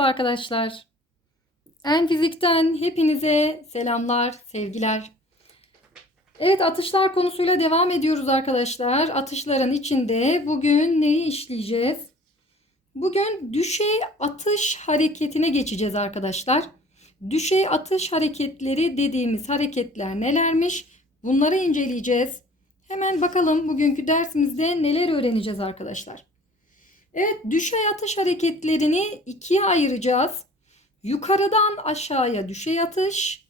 Merhaba arkadaşlar. En fizikten hepinize selamlar, sevgiler. Evet atışlar konusuyla devam ediyoruz arkadaşlar. Atışların içinde bugün neyi işleyeceğiz? Bugün düşey atış hareketine geçeceğiz arkadaşlar. Düşey atış hareketleri dediğimiz hareketler nelermiş? Bunları inceleyeceğiz. Hemen bakalım bugünkü dersimizde neler öğreneceğiz arkadaşlar. Evet düşey atış hareketlerini ikiye ayıracağız. Yukarıdan aşağıya düşey atış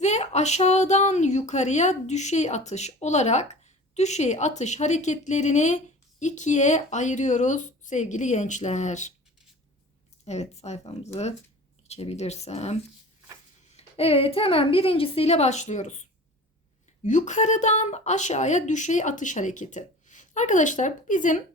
ve aşağıdan yukarıya düşey atış olarak düşey atış hareketlerini ikiye ayırıyoruz sevgili gençler. Evet sayfamızı geçebilirsem. Evet hemen birincisiyle başlıyoruz. Yukarıdan aşağıya düşey atış hareketi. Arkadaşlar bizim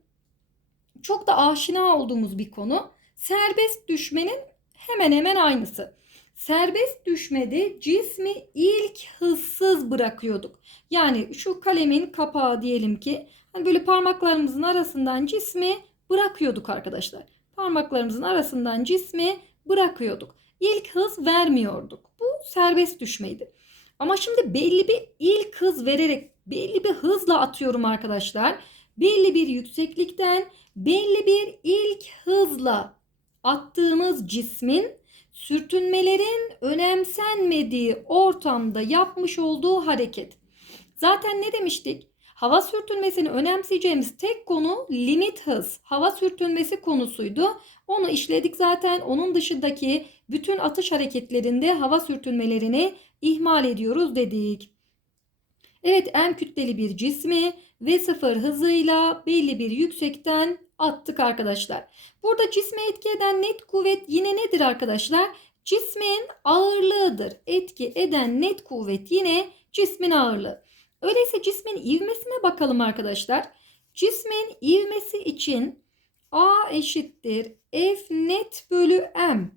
çok da aşina olduğumuz bir konu. Serbest düşmenin hemen hemen aynısı. Serbest düşmede cismi ilk hızsız bırakıyorduk. Yani şu kalemin kapağı diyelim ki hani böyle parmaklarımızın arasından cismi bırakıyorduk arkadaşlar. Parmaklarımızın arasından cismi bırakıyorduk. İlk hız vermiyorduk. Bu serbest düşmeydi. Ama şimdi belli bir ilk hız vererek belli bir hızla atıyorum arkadaşlar. Belli bir yükseklikten belli bir ilk hızla attığımız cismin sürtünmelerin önemsenmediği ortamda yapmış olduğu hareket. Zaten ne demiştik? Hava sürtünmesini önemseyeceğimiz tek konu limit hız. Hava sürtünmesi konusuydu. Onu işledik zaten. Onun dışındaki bütün atış hareketlerinde hava sürtünmelerini ihmal ediyoruz dedik. Evet M kütleli bir cismi ve sıfır hızıyla belli bir yüksekten attık arkadaşlar. Burada cisme etki eden net kuvvet yine nedir arkadaşlar? Cismin ağırlığıdır. Etki eden net kuvvet yine cismin ağırlığı. Öyleyse cismin ivmesine bakalım arkadaşlar. Cismin ivmesi için A eşittir F net bölü M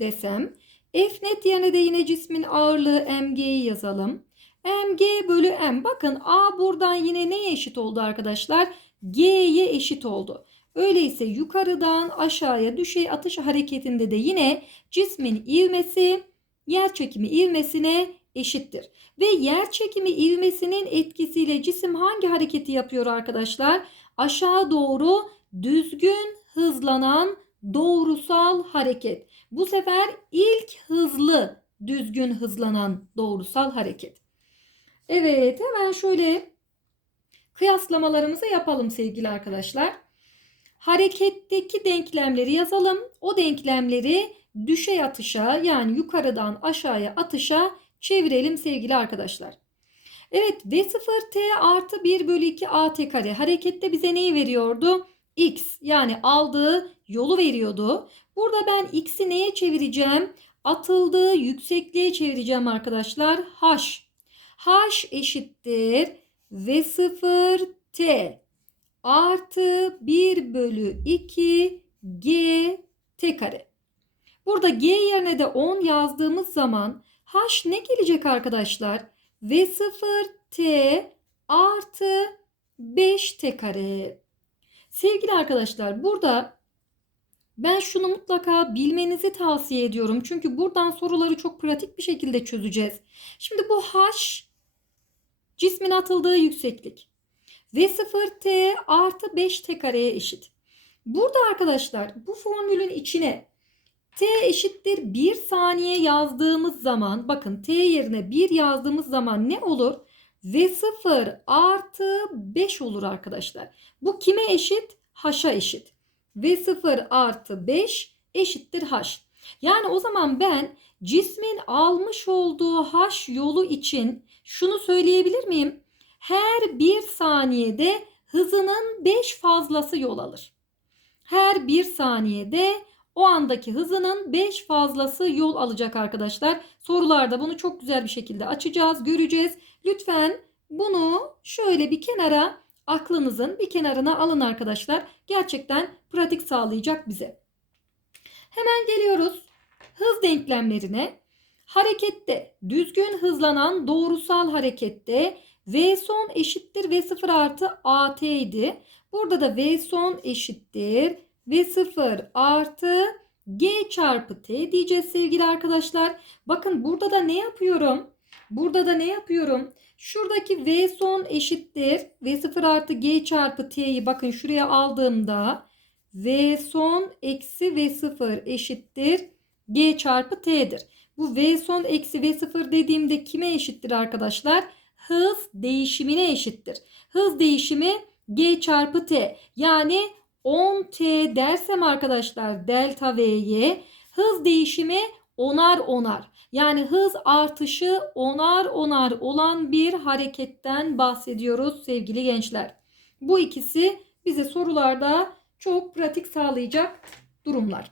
desem. F net yerine de yine cismin ağırlığı mg'yi yazalım. Mg bölü m. Bakın A buradan yine neye eşit oldu arkadaşlar? G'ye eşit oldu. Öyleyse yukarıdan aşağıya düşey atış hareketinde de yine cismin ivmesi yer çekimi ivmesine eşittir. Ve yer çekimi ivmesinin etkisiyle cisim hangi hareketi yapıyor arkadaşlar? Aşağı doğru düzgün hızlanan doğrusal hareket. Bu sefer ilk hızlı düzgün hızlanan doğrusal hareket. Evet hemen şöyle kıyaslamalarımızı yapalım sevgili arkadaşlar. Hareketteki denklemleri yazalım. O denklemleri düşey atışa yani yukarıdan aşağıya atışa çevirelim sevgili arkadaşlar. Evet V0T artı 1 bölü 2 AT kare harekette bize neyi veriyordu? X yani aldığı yolu veriyordu. Burada ben X'i neye çevireceğim? Atıldığı yüksekliğe çevireceğim arkadaşlar. H. H eşittir V0T artı 1 bölü 2 G T kare. Burada G yerine de 10 yazdığımız zaman H ne gelecek arkadaşlar? V0T artı 5 T kare. Sevgili arkadaşlar burada ben şunu mutlaka bilmenizi tavsiye ediyorum. Çünkü buradan soruları çok pratik bir şekilde çözeceğiz. Şimdi bu H cismin atıldığı yükseklik. V0T artı 5T kareye eşit. Burada arkadaşlar bu formülün içine T eşittir 1 saniye yazdığımız zaman bakın T yerine 1 yazdığımız zaman ne olur? V0 artı 5 olur arkadaşlar. Bu kime eşit? H'a eşit. V0 artı 5 eşittir H. Yani o zaman ben cismin almış olduğu H yolu için şunu söyleyebilir miyim? Her bir saniyede hızının 5 fazlası yol alır. Her bir saniyede o andaki hızının 5 fazlası yol alacak arkadaşlar. Sorularda bunu çok güzel bir şekilde açacağız, göreceğiz. Lütfen bunu şöyle bir kenara aklınızın bir kenarına alın arkadaşlar. Gerçekten pratik sağlayacak bize. Hemen geliyoruz hız denklemlerine. Harekette düzgün hızlanan doğrusal harekette V son eşittir V0 artı AT idi. Burada da V son eşittir V0 artı G çarpı T diyeceğiz sevgili arkadaşlar. Bakın burada da ne yapıyorum? Burada da ne yapıyorum? Şuradaki V son eşittir. V0 artı G çarpı T'yi bakın şuraya aldığımda V son eksi V0 eşittir. G çarpı T'dir. Bu V son eksi V0 dediğimde kime eşittir arkadaşlar? Hız değişimine eşittir. Hız değişimi G çarpı T. Yani 10T dersem arkadaşlar delta V'ye hız değişimi onar onar. Yani hız artışı onar onar olan bir hareketten bahsediyoruz sevgili gençler. Bu ikisi bize sorularda çok pratik sağlayacak durumlar.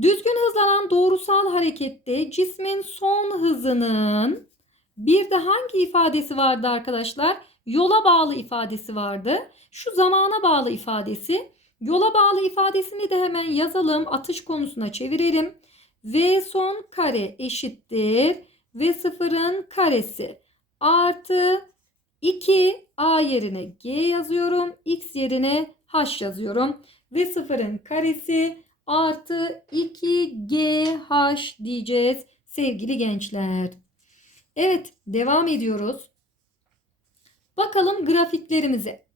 Düzgün hızlanan doğrusal harekette cismin son hızının bir de hangi ifadesi vardı arkadaşlar? Yola bağlı ifadesi vardı. Şu zamana bağlı ifadesi. Yola bağlı ifadesini de hemen yazalım. Atış konusuna çevirelim. V son kare eşittir. V sıfırın karesi artı 2 A yerine G yazıyorum. X yerine H yazıyorum. V sıfırın karesi artı 2GH diyeceğiz sevgili gençler. Evet devam ediyoruz. Bakalım grafiklerimize.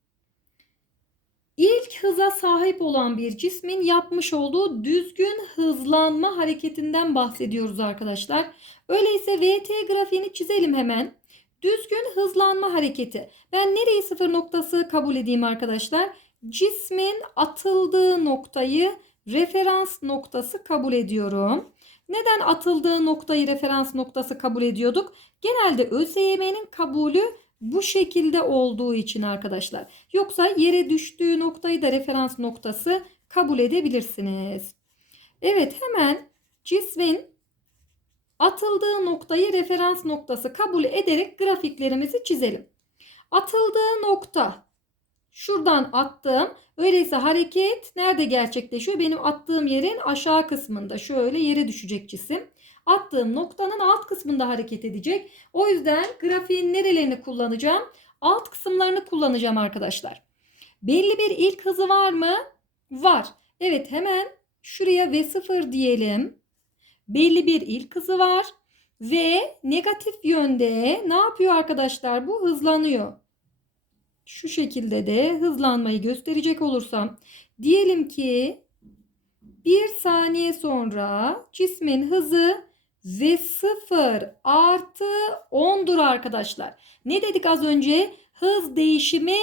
İlk hıza sahip olan bir cismin yapmış olduğu düzgün hızlanma hareketinden bahsediyoruz arkadaşlar. Öyleyse VT grafiğini çizelim hemen. Düzgün hızlanma hareketi. Ben nereyi sıfır noktası kabul edeyim arkadaşlar? Cismin atıldığı noktayı referans noktası kabul ediyorum. Neden atıldığı noktayı referans noktası kabul ediyorduk? Genelde ÖSYM'nin kabulü bu şekilde olduğu için arkadaşlar. Yoksa yere düştüğü noktayı da referans noktası kabul edebilirsiniz. Evet hemen cismin atıldığı noktayı referans noktası kabul ederek grafiklerimizi çizelim. Atıldığı nokta şuradan attım. Öyleyse hareket nerede gerçekleşiyor? Benim attığım yerin aşağı kısmında şöyle yere düşecek cisim attığım noktanın alt kısmında hareket edecek. O yüzden grafiğin nerelerini kullanacağım? Alt kısımlarını kullanacağım arkadaşlar. Belli bir ilk hızı var mı? Var. Evet hemen şuraya V0 diyelim. Belli bir ilk hızı var. Ve negatif yönde ne yapıyor arkadaşlar? Bu hızlanıyor. Şu şekilde de hızlanmayı gösterecek olursam. Diyelim ki bir saniye sonra cismin hızı ve 0 artı 10'dur arkadaşlar. Ne dedik az önce? Hız değişimi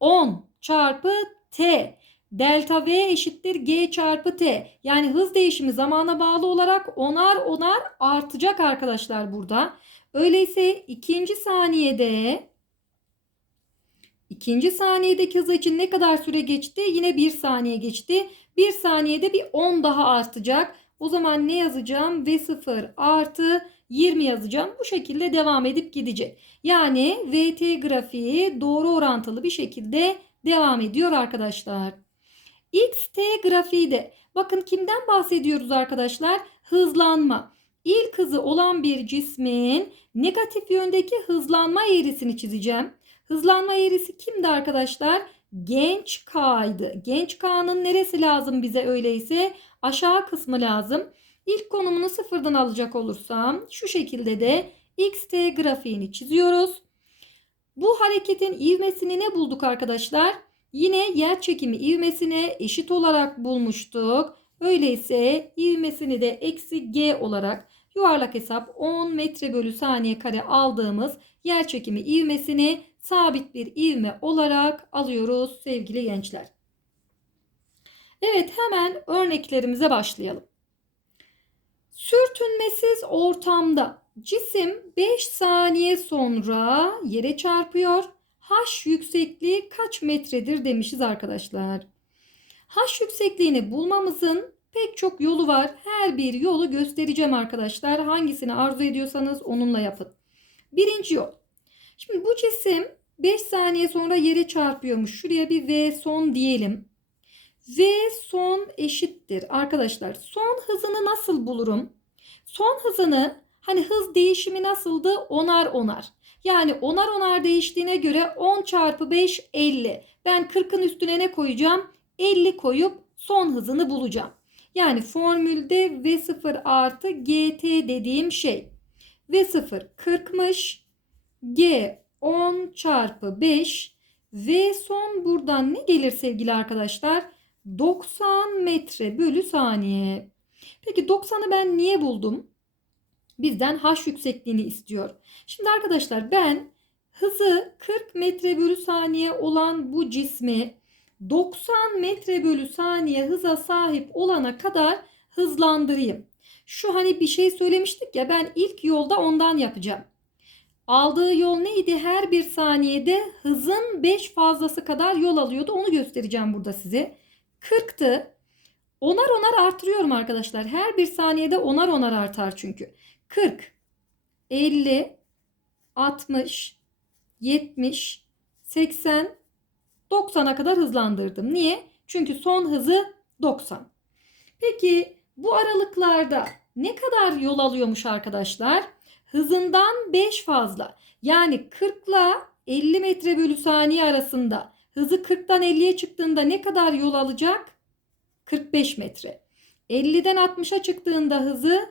10 çarpı t. Delta V eşittir G çarpı T. Yani hız değişimi zamana bağlı olarak onar onar artacak arkadaşlar burada. Öyleyse ikinci saniyede ikinci saniyedeki hız için ne kadar süre geçti? Yine bir saniye geçti. Bir saniyede bir 10 daha artacak. O zaman ne yazacağım? V0 artı 20 yazacağım. Bu şekilde devam edip gidecek. Yani VT grafiği doğru orantılı bir şekilde devam ediyor arkadaşlar. XT grafiği de bakın kimden bahsediyoruz arkadaşlar? Hızlanma. İlk hızı olan bir cismin negatif yöndeki hızlanma eğrisini çizeceğim. Hızlanma eğrisi kimdi arkadaşlar? Genç K'ydı. Genç K'nın neresi lazım bize öyleyse? aşağı kısmı lazım. İlk konumunu sıfırdan alacak olursam şu şekilde de xt grafiğini çiziyoruz. Bu hareketin ivmesini ne bulduk arkadaşlar? Yine yer çekimi ivmesine eşit olarak bulmuştuk. Öyleyse ivmesini de eksi g olarak yuvarlak hesap 10 metre bölü saniye kare aldığımız yer çekimi ivmesini sabit bir ivme olarak alıyoruz sevgili gençler. Evet hemen örneklerimize başlayalım. Sürtünmesiz ortamda cisim 5 saniye sonra yere çarpıyor. H yüksekliği kaç metredir demişiz arkadaşlar. H yüksekliğini bulmamızın pek çok yolu var. Her bir yolu göstereceğim arkadaşlar. Hangisini arzu ediyorsanız onunla yapın. Birinci yol. Şimdi bu cisim 5 saniye sonra yere çarpıyormuş. Şuraya bir V son diyelim. V son eşittir. Arkadaşlar son hızını nasıl bulurum? Son hızını hani hız değişimi nasıldı? Onar onar. Yani onar onar değiştiğine göre 10 çarpı 5 50. Ben 40'ın üstüne ne koyacağım? 50 koyup son hızını bulacağım. Yani formülde V0 artı GT dediğim şey. V0 40'mış. G 10 çarpı 5. V son buradan ne gelir sevgili arkadaşlar? 90 metre bölü saniye. Peki 90'ı ben niye buldum? Bizden h yüksekliğini istiyor. Şimdi arkadaşlar ben hızı 40 metre bölü saniye olan bu cismi 90 metre bölü saniye hıza sahip olana kadar hızlandırayım. Şu hani bir şey söylemiştik ya ben ilk yolda ondan yapacağım. Aldığı yol neydi? Her bir saniyede hızın 5 fazlası kadar yol alıyordu. Onu göstereceğim burada size. 40'tı. Onar onar artırıyorum arkadaşlar. Her bir saniyede onar onar artar çünkü. 40, 50, 60, 70, 80, 90'a kadar hızlandırdım. Niye? Çünkü son hızı 90. Peki bu aralıklarda ne kadar yol alıyormuş arkadaşlar? Hızından 5 fazla. Yani 40 ile 50 metre bölü saniye arasında hızı 40'tan 50'ye çıktığında ne kadar yol alacak? 45 metre. 50'den 60'a çıktığında hızı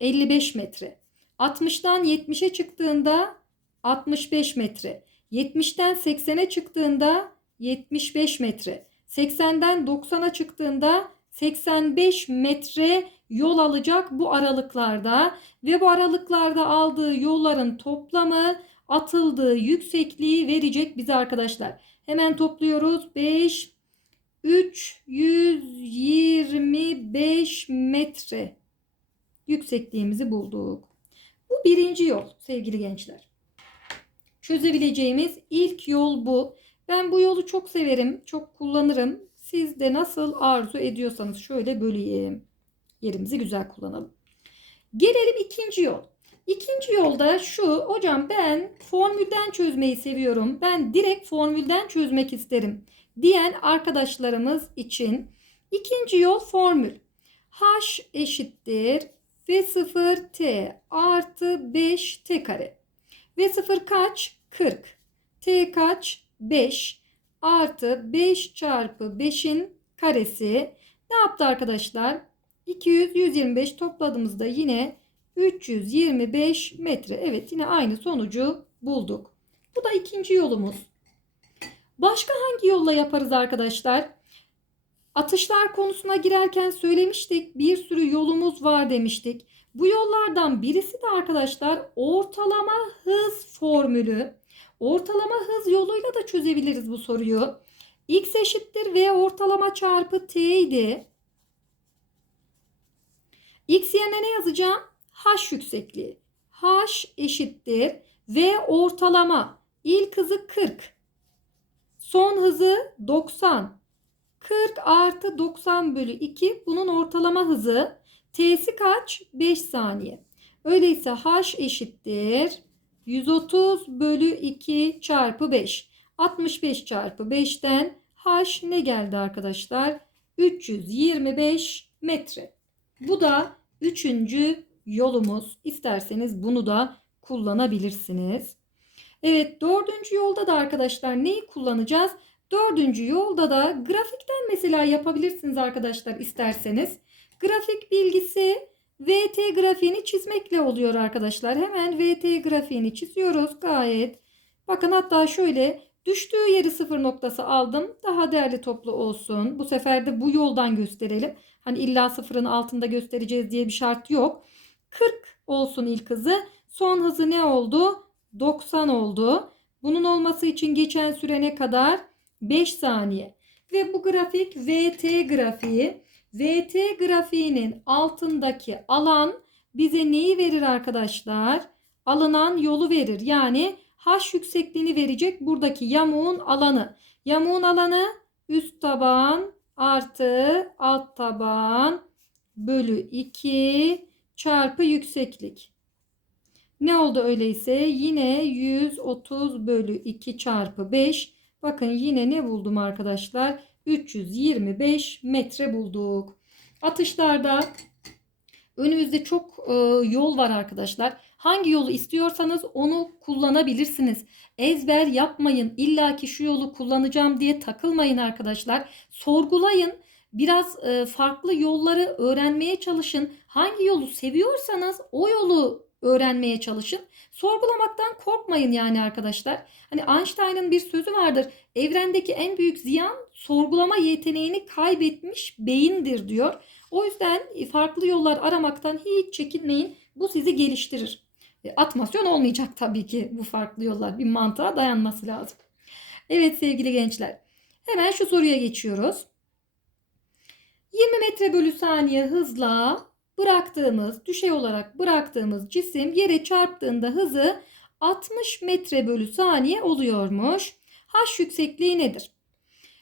55 metre. 60'tan 70'e çıktığında 65 metre. 70'ten 80'e çıktığında 75 metre. 80'den 90'a çıktığında 85 metre yol alacak bu aralıklarda ve bu aralıklarda aldığı yolların toplamı atıldığı yüksekliği verecek bize arkadaşlar. Hemen topluyoruz. 5 325 metre yüksekliğimizi bulduk. Bu birinci yol sevgili gençler. Çözebileceğimiz ilk yol bu. Ben bu yolu çok severim, çok kullanırım. Siz de nasıl arzu ediyorsanız şöyle böleyim. Yerimizi güzel kullanalım. Gelelim ikinci yol. İkinci yolda şu hocam ben formülden çözmeyi seviyorum. Ben direkt formülden çözmek isterim diyen arkadaşlarımız için ikinci yol formül. H eşittir V0T artı 5T kare. V0 kaç? 40. T kaç? 5 artı 5 çarpı 5'in karesi ne yaptı arkadaşlar? 200, 125 topladığımızda yine 325 metre. Evet yine aynı sonucu bulduk. Bu da ikinci yolumuz. Başka hangi yolla yaparız arkadaşlar? Atışlar konusuna girerken söylemiştik. Bir sürü yolumuz var demiştik. Bu yollardan birisi de arkadaşlar ortalama hız formülü. Ortalama hız yoluyla da çözebiliriz bu soruyu. X eşittir V ortalama çarpı T idi. X yerine ne yazacağım? H yüksekliği. H eşittir V ortalama. İlk hızı 40. Son hızı 90. 40 artı 90 bölü 2 bunun ortalama hızı. T'si kaç? 5 saniye. Öyleyse H eşittir. 130 bölü 2 çarpı 5. 65 çarpı 5'ten H ne geldi arkadaşlar? 325 metre. Bu da üçüncü yolumuz. İsterseniz bunu da kullanabilirsiniz. Evet dördüncü yolda da arkadaşlar neyi kullanacağız? Dördüncü yolda da grafikten mesela yapabilirsiniz arkadaşlar isterseniz. Grafik bilgisi VT grafiğini çizmekle oluyor arkadaşlar. Hemen VT grafiğini çiziyoruz gayet. Bakın hatta şöyle düştüğü yeri sıfır noktası aldım. Daha değerli toplu olsun. Bu sefer de bu yoldan gösterelim. Hani illa sıfırın altında göstereceğiz diye bir şart yok. 40 olsun ilk hızı. Son hızı ne oldu? 90 oldu. Bunun olması için geçen süre ne kadar? 5 saniye. Ve bu grafik VT grafiği. VT grafiğinin altındaki alan bize neyi verir arkadaşlar? Alınan yolu verir. Yani H yüksekliğini verecek buradaki yamuğun alanı. Yamuğun alanı üst taban artı alt taban bölü 2 çarpı yükseklik. Ne oldu öyleyse? Yine 130 bölü 2 çarpı 5. Bakın yine ne buldum arkadaşlar? 325 metre bulduk. Atışlarda önümüzde çok e, yol var arkadaşlar. Hangi yolu istiyorsanız onu kullanabilirsiniz. Ezber yapmayın. İlla ki şu yolu kullanacağım diye takılmayın arkadaşlar. Sorgulayın Biraz e, farklı yolları öğrenmeye çalışın. Hangi yolu seviyorsanız o yolu öğrenmeye çalışın. Sorgulamaktan korkmayın yani arkadaşlar. Hani Einstein'ın bir sözü vardır. Evrendeki en büyük ziyan sorgulama yeteneğini kaybetmiş beyindir diyor. O yüzden farklı yollar aramaktan hiç çekinmeyin. Bu sizi geliştirir. E, Atmasyon olmayacak tabii ki bu farklı yollar. Bir mantığa dayanması lazım. Evet sevgili gençler. Hemen şu soruya geçiyoruz. 20 metre bölü saniye hızla bıraktığımız, düşey olarak bıraktığımız cisim yere çarptığında hızı 60 metre bölü saniye oluyormuş. H yüksekliği nedir?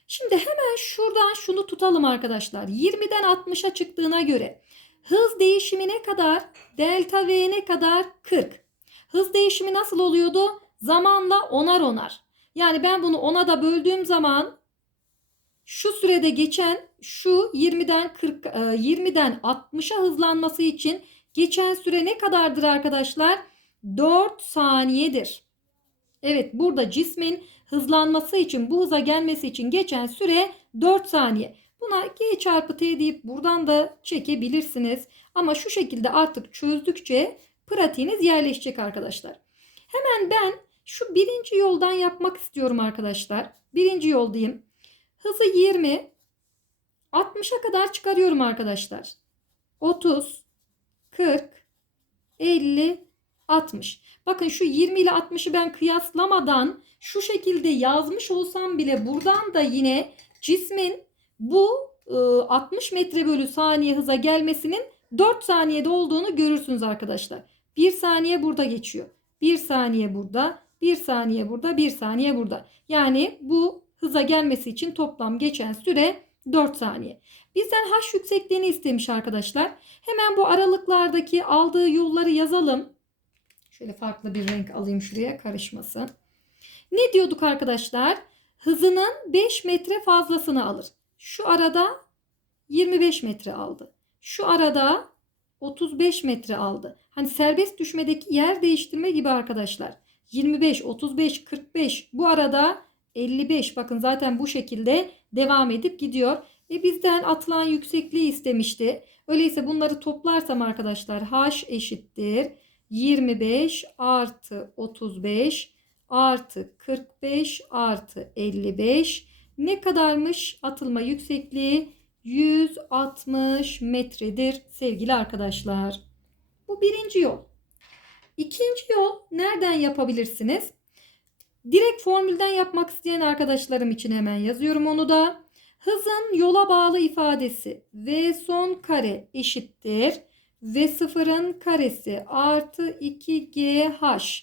Şimdi hemen şuradan şunu tutalım arkadaşlar. 20'den 60'a çıktığına göre hız değişimi ne kadar? Delta V ne kadar? 40. Hız değişimi nasıl oluyordu? Zamanla onar onar. Yani ben bunu ona da böldüğüm zaman şu sürede geçen şu 20'den 40 e, 20'den 60'a hızlanması için geçen süre ne kadardır arkadaşlar? 4 saniyedir. Evet burada cismin hızlanması için bu hıza gelmesi için geçen süre 4 saniye. Buna G çarpı T deyip buradan da çekebilirsiniz. Ama şu şekilde artık çözdükçe pratiğiniz yerleşecek arkadaşlar. Hemen ben şu birinci yoldan yapmak istiyorum arkadaşlar. Birinci yol diyeyim. Hızı 20. 60'a kadar çıkarıyorum arkadaşlar. 30, 40, 50, 60. Bakın şu 20 ile 60'ı ben kıyaslamadan şu şekilde yazmış olsam bile buradan da yine cismin bu 60 metre bölü saniye hıza gelmesinin 4 saniyede olduğunu görürsünüz arkadaşlar. 1 saniye burada geçiyor. 1 saniye burada, 1 saniye burada, 1 saniye burada. Yani bu hıza gelmesi için toplam geçen süre 4 saniye. Bizden h yüksekliğini istemiş arkadaşlar. Hemen bu aralıklardaki aldığı yolları yazalım. Şöyle farklı bir renk alayım şuraya karışmasın. Ne diyorduk arkadaşlar? Hızının 5 metre fazlasını alır. Şu arada 25 metre aldı. Şu arada 35 metre aldı. Hani serbest düşmedeki yer değiştirme gibi arkadaşlar. 25, 35, 45 bu arada 55 bakın zaten bu şekilde devam edip gidiyor. E bizden atılan yüksekliği istemişti. Öyleyse bunları toplarsam arkadaşlar h eşittir 25 artı 35 artı 45 artı 55 ne kadarmış atılma yüksekliği 160 metredir sevgili arkadaşlar. Bu birinci yol. İkinci yol nereden yapabilirsiniz? Direkt formülden yapmak isteyen arkadaşlarım için hemen yazıyorum onu da. Hızın yola bağlı ifadesi v son kare eşittir. V sıfırın karesi artı 2gh.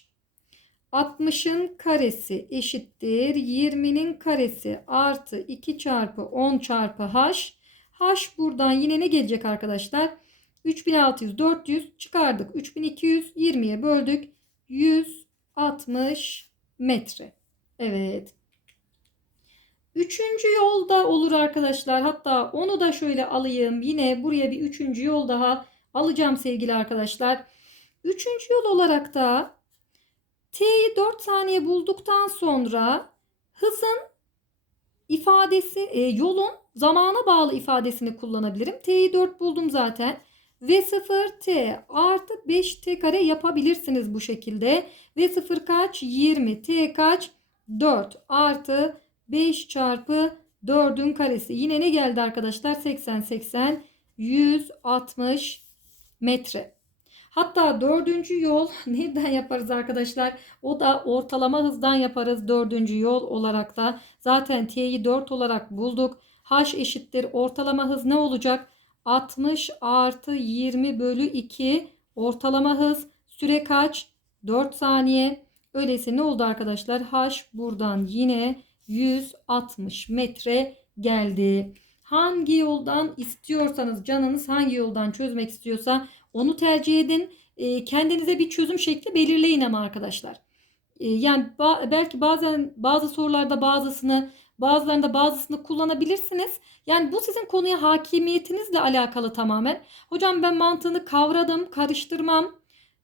60'ın karesi eşittir. 20'nin karesi artı 2 çarpı 10 çarpı h. h buradan yine ne gelecek arkadaşlar? 3600, 400 çıkardık. 3200, 20'ye böldük. 160 metre. Evet. Üçüncü yolda olur arkadaşlar. Hatta onu da şöyle alayım. Yine buraya bir üçüncü yol daha alacağım sevgili arkadaşlar. Üçüncü yol olarak da T'yi 4 saniye bulduktan sonra hızın ifadesi e, yolun zamana bağlı ifadesini kullanabilirim. T'yi 4 buldum zaten. V0 T artı 5 T kare yapabilirsiniz bu şekilde. V0 kaç? 20. T kaç? 4 artı 5 çarpı 4'ün karesi. Yine ne geldi arkadaşlar? 80 80 160 metre. Hatta dördüncü yol nereden yaparız arkadaşlar? O da ortalama hızdan yaparız dördüncü yol olarak da. Zaten T'yi 4 olarak bulduk. H eşittir ortalama hız ne olacak? 60 artı 20 bölü 2 ortalama hız. Süre kaç? 4 saniye. Öyleyse ne oldu arkadaşlar? H buradan yine 160 metre geldi. Hangi yoldan istiyorsanız canınız hangi yoldan çözmek istiyorsa onu tercih edin. E, kendinize bir çözüm şekli belirleyin ama arkadaşlar. E, yani ba belki bazen bazı sorularda bazısını bazılarında bazısını kullanabilirsiniz. Yani bu sizin konuya hakimiyetinizle alakalı tamamen. Hocam ben mantığını kavradım, karıştırmam.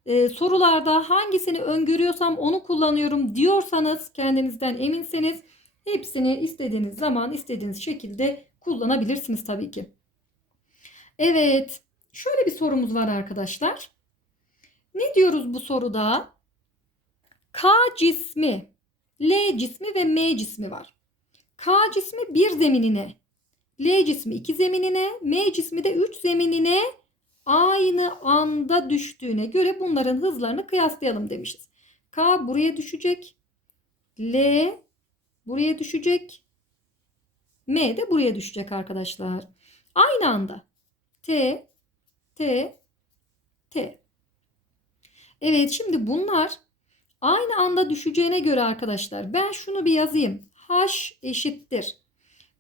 E, sorularda hangisini öngörüyorsam onu kullanıyorum diyorsanız kendinizden eminseniz hepsini istediğiniz zaman istediğiniz şekilde kullanabilirsiniz tabii ki. Evet. Şöyle bir sorumuz var arkadaşlar. Ne diyoruz bu soruda? K cismi, L cismi ve M cismi var. K cismi bir zeminine, L cismi iki zeminine, M cismi de üç zeminine aynı anda düştüğüne göre bunların hızlarını kıyaslayalım demişiz. K buraya düşecek. L buraya düşecek. M de buraya düşecek arkadaşlar. Aynı anda. T, T, T. Evet şimdi bunlar aynı anda düşeceğine göre arkadaşlar ben şunu bir yazayım. H eşittir.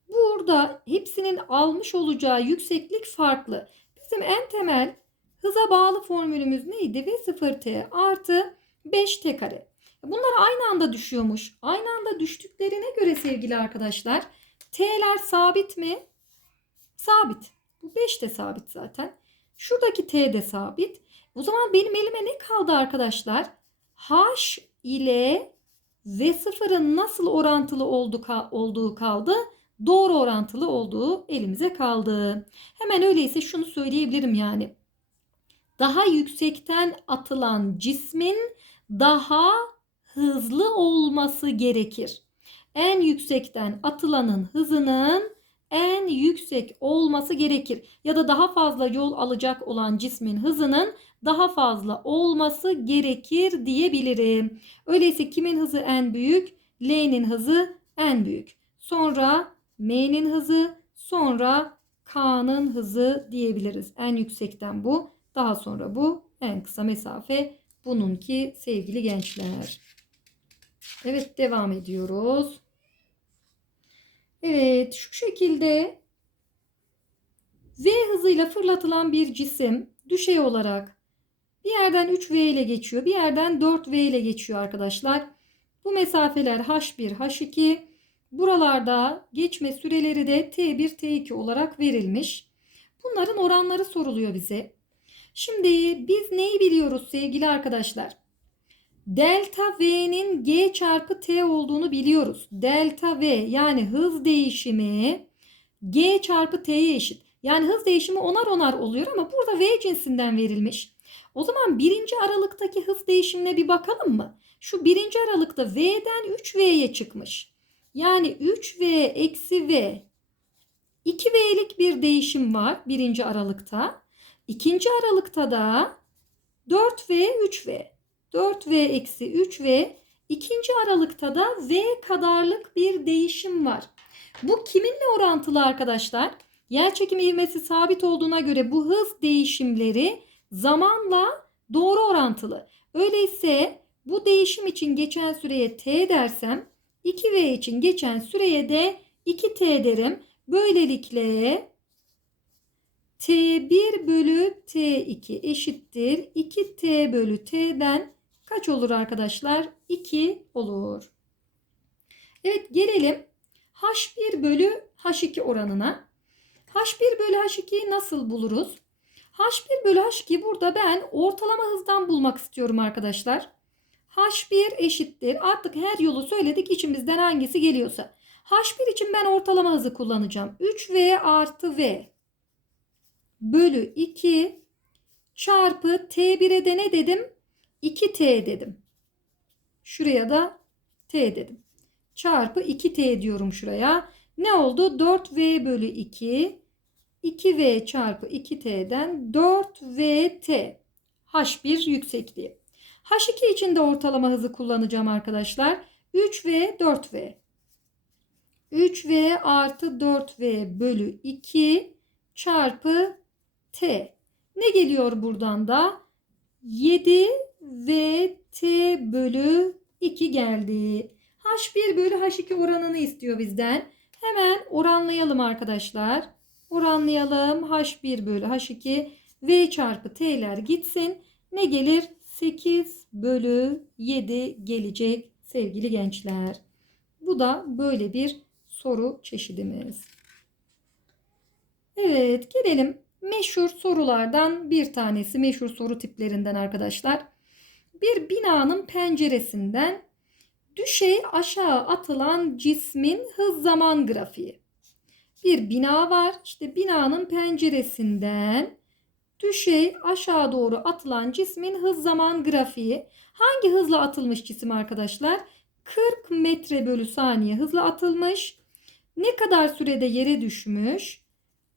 Burada hepsinin almış olacağı yükseklik farklı. Bizim en temel hıza bağlı formülümüz neydi? V0t artı 5t kare. Bunlar aynı anda düşüyormuş. Aynı anda düştüklerine göre sevgili arkadaşlar t'ler sabit mi? Sabit. Bu 5 de sabit zaten. Şuradaki t de sabit. O zaman benim elime ne kaldı arkadaşlar? H ile V0'ın nasıl orantılı olduğu kaldı? Doğru orantılı olduğu elimize kaldı. Hemen öyleyse şunu söyleyebilirim yani. Daha yüksekten atılan cismin daha hızlı olması gerekir. En yüksekten atılanın hızının en yüksek olması gerekir. Ya da daha fazla yol alacak olan cismin hızının daha fazla olması gerekir diyebilirim. Öyleyse kimin hızı en büyük? L'nin hızı en büyük. Sonra M'nin hızı, sonra K'nın hızı diyebiliriz. En yüksekten bu, daha sonra bu, en kısa mesafe bununki sevgili gençler. Evet devam ediyoruz. Evet şu şekilde V hızıyla fırlatılan bir cisim düşey olarak bir yerden 3V ile geçiyor. Bir yerden 4V ile geçiyor arkadaşlar. Bu mesafeler H1, H2. Buralarda geçme süreleri de T1, T2 olarak verilmiş. Bunların oranları soruluyor bize. Şimdi biz neyi biliyoruz sevgili arkadaşlar? Delta V'nin G çarpı T olduğunu biliyoruz. Delta V yani hız değişimi G çarpı T'ye eşit. Yani hız değişimi onar onar oluyor ama burada V cinsinden verilmiş. O zaman birinci aralıktaki hız değişimine bir bakalım mı? Şu birinci aralıkta V'den 3V'ye çıkmış. Yani 3V eksi V 2V'lik bir değişim var birinci aralıkta. İkinci aralıkta da 4V 3V. 4V eksi 3V. İkinci aralıkta da V kadarlık bir değişim var. Bu kiminle orantılı arkadaşlar? Yerçekim ivmesi sabit olduğuna göre bu hız değişimleri zamanla doğru orantılı. Öyleyse bu değişim için geçen süreye t dersem 2v için geçen süreye de 2t derim. Böylelikle t1 bölü t2 eşittir 2t bölü t'den kaç olur arkadaşlar? 2 olur. Evet gelelim h1 bölü h2 oranına. h1 bölü h2'yi nasıl buluruz? H1 bölü h2 burada ben ortalama hızdan bulmak istiyorum arkadaşlar. h1 eşittir. Artık her yolu söyledik içimizden hangisi geliyorsa. h1 için ben ortalama hızı kullanacağım. 3v artı v bölü 2 çarpı t1'e de ne dedim? 2t dedim. Şuraya da t dedim. Çarpı 2t diyorum şuraya. Ne oldu? 4v bölü 2 2v çarpı 2t'den 4vt h1 yüksekliği. h2 için de ortalama hızı kullanacağım arkadaşlar. 3v 4v. 3v artı 4v bölü 2 çarpı t. Ne geliyor buradan da? 7 v t bölü 2 geldi. h1 bölü h2 oranını istiyor bizden. Hemen oranlayalım arkadaşlar. Oranlayalım. H1 bölü H2 V çarpı T'ler gitsin. Ne gelir? 8 bölü 7 gelecek sevgili gençler. Bu da böyle bir soru çeşidimiz. Evet gelelim meşhur sorulardan bir tanesi meşhur soru tiplerinden arkadaşlar. Bir binanın penceresinden düşey aşağı atılan cismin hız zaman grafiği. Bir bina var. İşte binanın penceresinden düşey aşağı doğru atılan cismin hız zaman grafiği. Hangi hızla atılmış cisim arkadaşlar? 40 metre bölü saniye hızla atılmış. Ne kadar sürede yere düşmüş?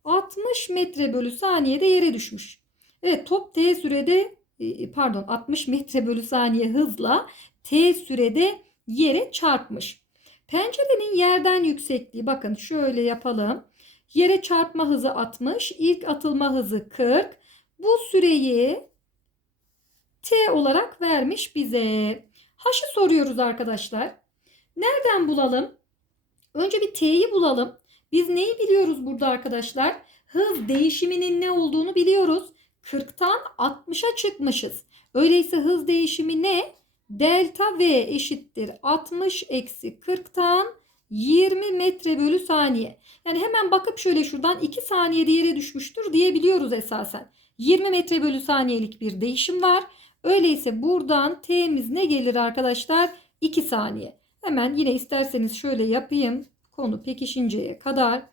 60 metre bölü saniyede yere düşmüş. Evet top t sürede e, pardon 60 metre bölü saniye hızla t sürede yere çarpmış. Pencerenin yerden yüksekliği bakın şöyle yapalım. Yere çarpma hızı 60, ilk atılma hızı 40. Bu süreyi t olarak vermiş bize. H'ı soruyoruz arkadaşlar. Nereden bulalım? Önce bir t'yi bulalım. Biz neyi biliyoruz burada arkadaşlar? Hız değişiminin ne olduğunu biliyoruz. 40'tan 60'a çıkmışız. Öyleyse hız değişimi ne? Delta V eşittir 60 eksi 40'tan 20 metre bölü saniye. Yani hemen bakıp şöyle şuradan 2 saniyede yere düşmüştür diyebiliyoruz esasen. 20 metre bölü saniyelik bir değişim var. Öyleyse buradan T'miz ne gelir arkadaşlar? 2 saniye. Hemen yine isterseniz şöyle yapayım. Konu pekişinceye kadar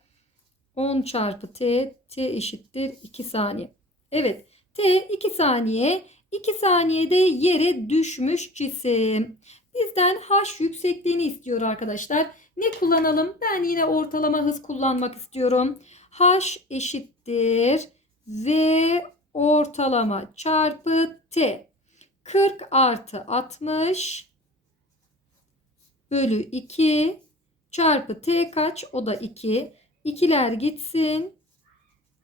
10 çarpı T, T eşittir 2 saniye. Evet T 2 saniye 2 saniyede yere düşmüş cisim. Bizden H yüksekliğini istiyor arkadaşlar. Ne kullanalım? Ben yine ortalama hız kullanmak istiyorum. H eşittir V ortalama çarpı T. 40 artı 60 bölü 2 çarpı T kaç? O da 2. İkiler gitsin.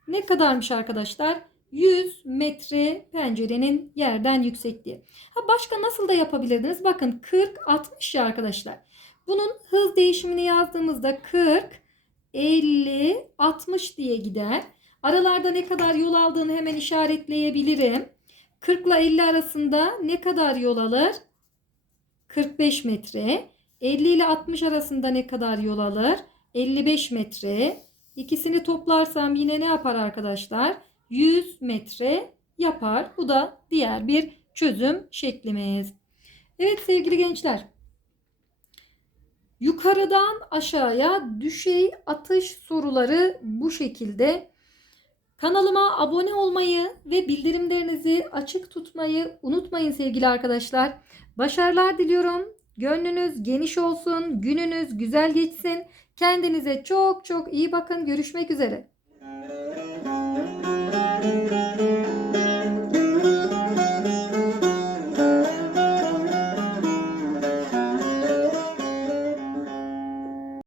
Ne kadarmış arkadaşlar? 100 metre pencerenin yerden yüksekliği. Ha başka nasıl da yapabilirdiniz? Bakın 40 60 ya arkadaşlar. Bunun hız değişimini yazdığımızda 40 50 60 diye gider. Aralarda ne kadar yol aldığını hemen işaretleyebilirim. 40 ile 50 arasında ne kadar yol alır? 45 metre. 50 ile 60 arasında ne kadar yol alır? 55 metre. İkisini toplarsam yine ne yapar arkadaşlar? 100 metre yapar. Bu da diğer bir çözüm şeklimiz. Evet sevgili gençler. Yukarıdan aşağıya düşey atış soruları bu şekilde. Kanalıma abone olmayı ve bildirimlerinizi açık tutmayı unutmayın sevgili arkadaşlar. Başarılar diliyorum. Gönlünüz geniş olsun, gününüz güzel geçsin. Kendinize çok çok iyi bakın. Görüşmek üzere.